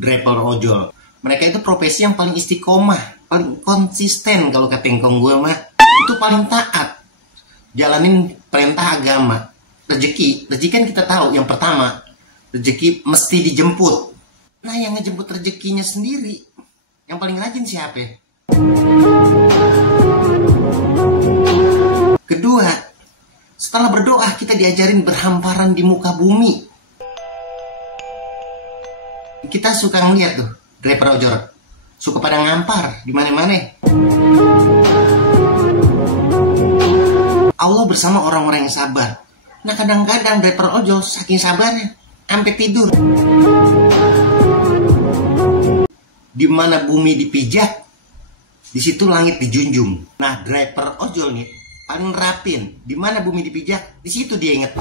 driver ojol. Mereka itu profesi yang paling istiqomah, paling konsisten kalau kata engkong gue mah. Itu paling taat, jalanin perintah agama. Rezeki kan kita tahu yang pertama, rezeki mesti dijemput. Nah yang ngejemput rezekinya sendiri, yang paling rajin siapa? Kedua, setelah berdoa kita diajarin berhamparan di muka bumi. Kita suka ngeliat tuh driver ojol, suka pada ngampar di mana-mana. Allah bersama orang-orang yang sabar. Nah kadang-kadang driver ojol saking sabarnya sampai tidur. Di mana bumi dipijak, di situ langit dijunjung. Nah driver ojol nih paling rapin. Di mana bumi dipijak, di situ dia inget.